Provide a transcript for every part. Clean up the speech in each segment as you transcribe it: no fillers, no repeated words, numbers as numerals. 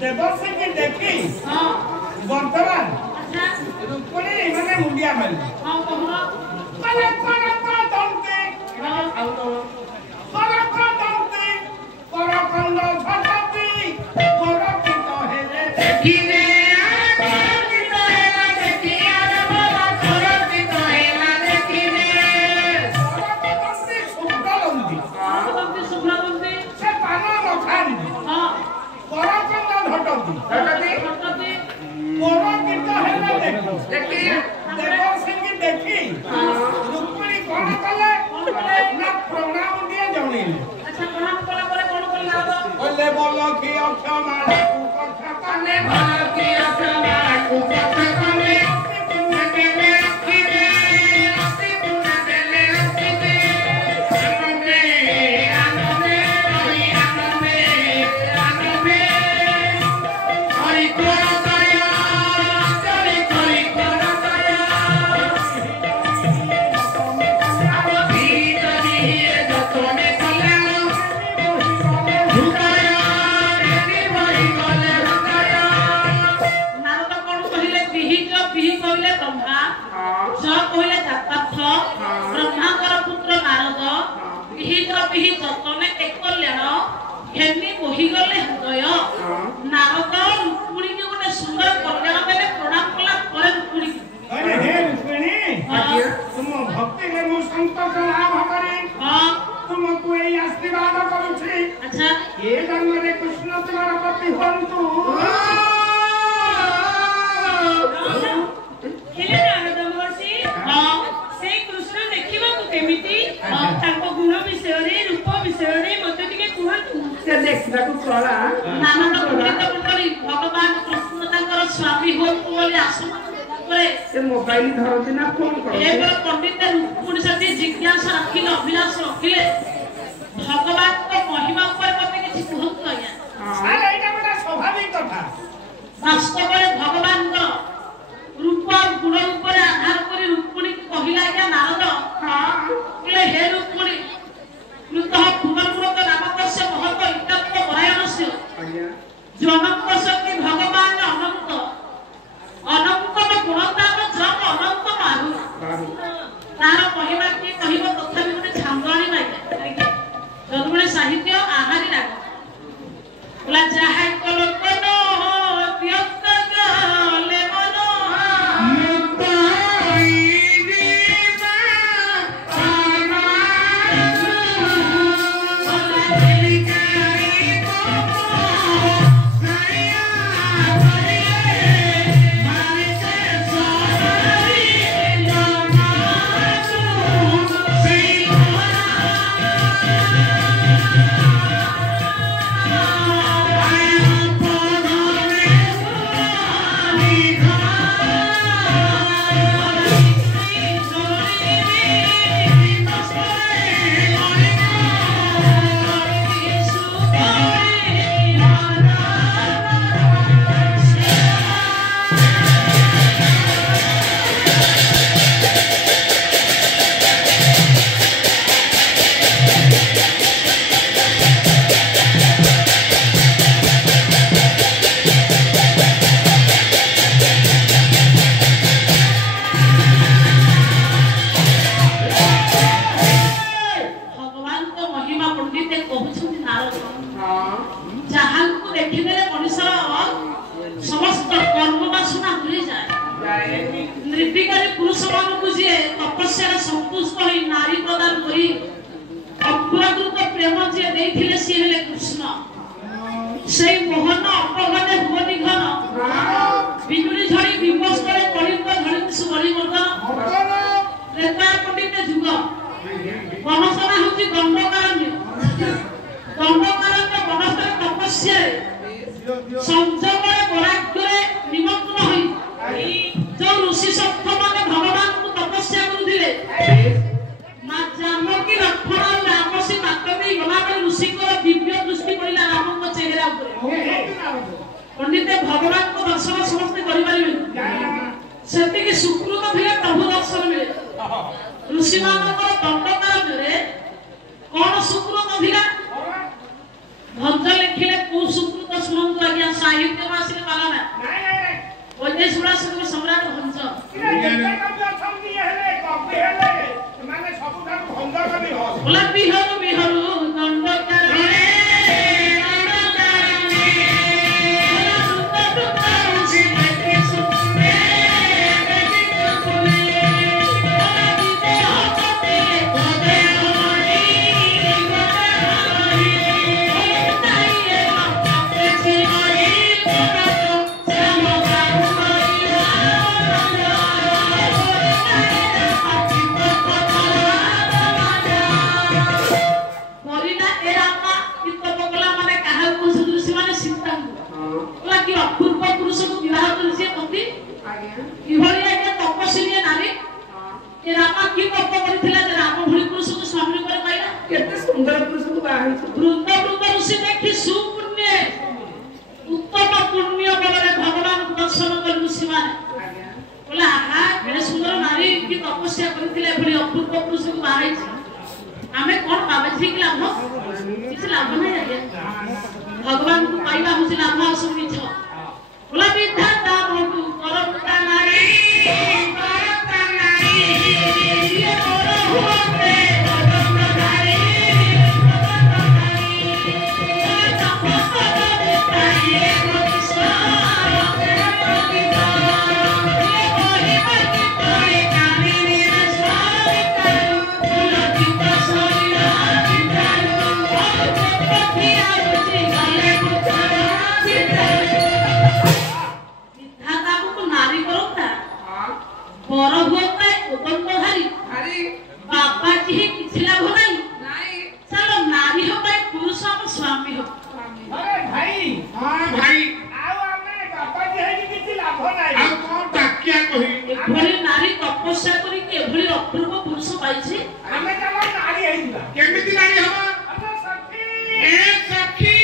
देवसे की देखी हां वर्तमान अच्छा रुक्मिणी माने मुंडिया मारी हां कहना कले करा दंते आउ तो करा दंते करा कंद फटाती करा की तो हेले देखी रे की तो हेला देखी अरे बाबा करा की तो हेला देखी रे करा दंते सुगलंदी हां दंते सुगलंदी से पाना न खानी हां करा कंद फटाती फटाती करा की तो हेला देखी देवसे की देखी रुक्मिणी कोन कले ना प्रणाम दिए जणी अच्छा प्रणाम कला परे कोन कला बोले बोलो की अक्षमा कथा कने बोलो की अक्षमा कथा कने पुण्य देले रखी रे अति पुण्य देले रखी रे आनंदे आनंदे हरि आनंदे आनंदे हरि को दया चली करी कर दया मोबाइल धरती ना फोन करो ए पंडित रुक्मिणी सती जिज्ञासा रखिले अभिलाष रखिले भगवान को महिमा ऊपर मते किछि कहत आया साले एटा बड़ा स्वाभाविक कथा वास्तव में भगवान को रूप गुण ऊपर आधार करी रुक्मिणी कहिला के नारद हां ले हे रुक्मिणी कृतः पुनर्पुरत नामकस्य महत्व इत्तत्व परायणस्य आज्ञा जनक शक्ति भगवान अनंत अनंत गुणदान जब अनंत मारु तार महिमा की कहिबो तथापि मने छांगाणी नाही जदुमणे साहित्य आहारी लाग बोला जाहा कल्पनो व्यक्त गले मनो मुक्ताई दीवा आना बोला लिखाई को सरिया पंडित भगवान को दर्शन समस्त करि परिबे सेति के सुकृत भिले प्रभु दर्शन मिले ऋषि मानकर दंडकार रे कोन सुकृत भिला भंज लिखिले को सुकृत सुनंतु आज्ञा साहित्य मासिक पालना नहीं नहीं वैदेशुरा से सम्राट भंज माने सब भंज करी हो बोला बिहारू बिहारू दंडकार भगवान को पाइबा हो लाभ सब मिछ बोला विधाता मोटू करता नारी करता नारी ये मोर होते कदम धारी नारी तपस्या करी के भली अपूर्व पुरुष पाइछि हमें चलो नारी आइबा केमिति नारी हबा अरे सखी ए सखी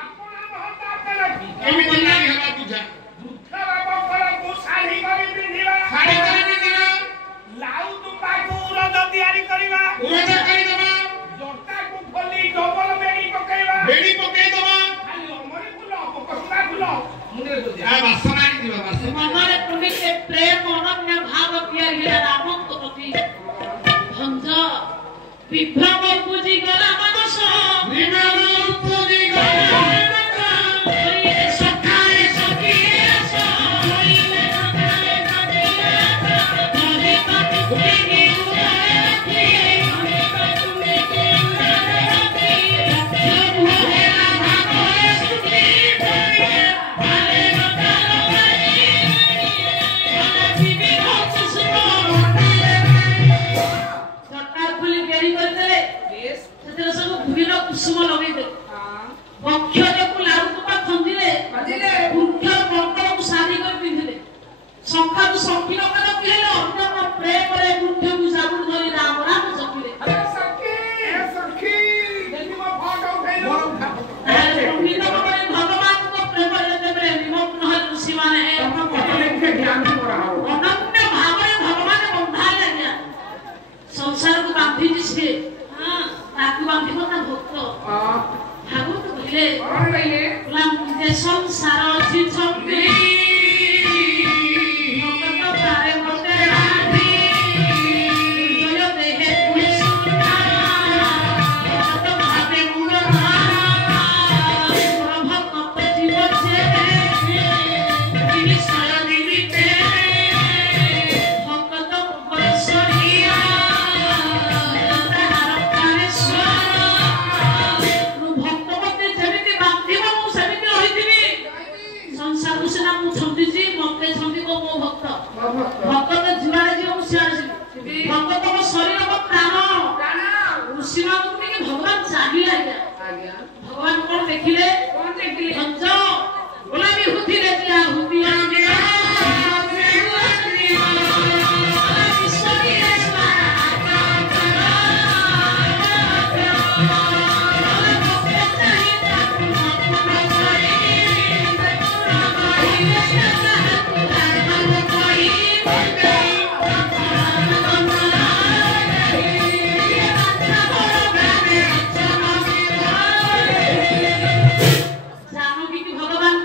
आपना महता करबी केमिति नारी हबा बुझा दुख बाबा कर को साड़ी करी पिंधिबा साड़ी करी पिंधिबा लाउ तुंबा को उरद तयारी करबा उरद करी देबा जटा को खोली डबल बेड़ी पकेबा बेड़ी पके देबा खाली अमरी फुल पकसुना फुल मुंडे बुझे आ वासना दिबा वासना मनरे पुनिके प्रेम अनन्य भाव तियारी रामक प्रति भंज विभ्रम पूजी गला मनस विभ्रम पूजी गला कुसुम लगे दे वक्षरे को लाउ को खंदिले खंदिले वृक्ष मंत्र को सारी कर पिंधिले संखा को संकीर्ण कर पिले अन्य प्रेम रे वृक्ष को साबुन धरी राम राम जपिले अरे सखी ए सखी जल्दी मो फोटो उठाई लो पंडित करे भगवान को प्रेम रे देबे निमग्न है ऋषि माने तम फोटो लेके ध्यान से पढ़ा हो अनन्य भाव रे भगवान बंधा ले संसार को बांधी दिसे हां ताकू बांधी को भक्त भागवत कहले और कहले बोला जे संसार अछि छंदी भगत तारे मते राधी जय देहे पुनि सुना भगत भावे गुण भक्त जीव छे तिनि सय निमिते भगत परसरिया भगत जीवारे जीव सियासी भगत को शरीर को प्राण ऋषि मान के भगवान चाहि आज्ञा भगवान कोन देखिले भंज बोला भी हुति रे दिया हुति आज्ञा भगवान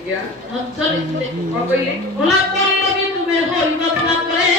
ଭଞ୍ଜ ଲେଖିଲେ କଣ କହିଲେ ଭୋଲା ପଲ୍ଲବୀ ତୁମେ ହୋଇବ ତାପରେ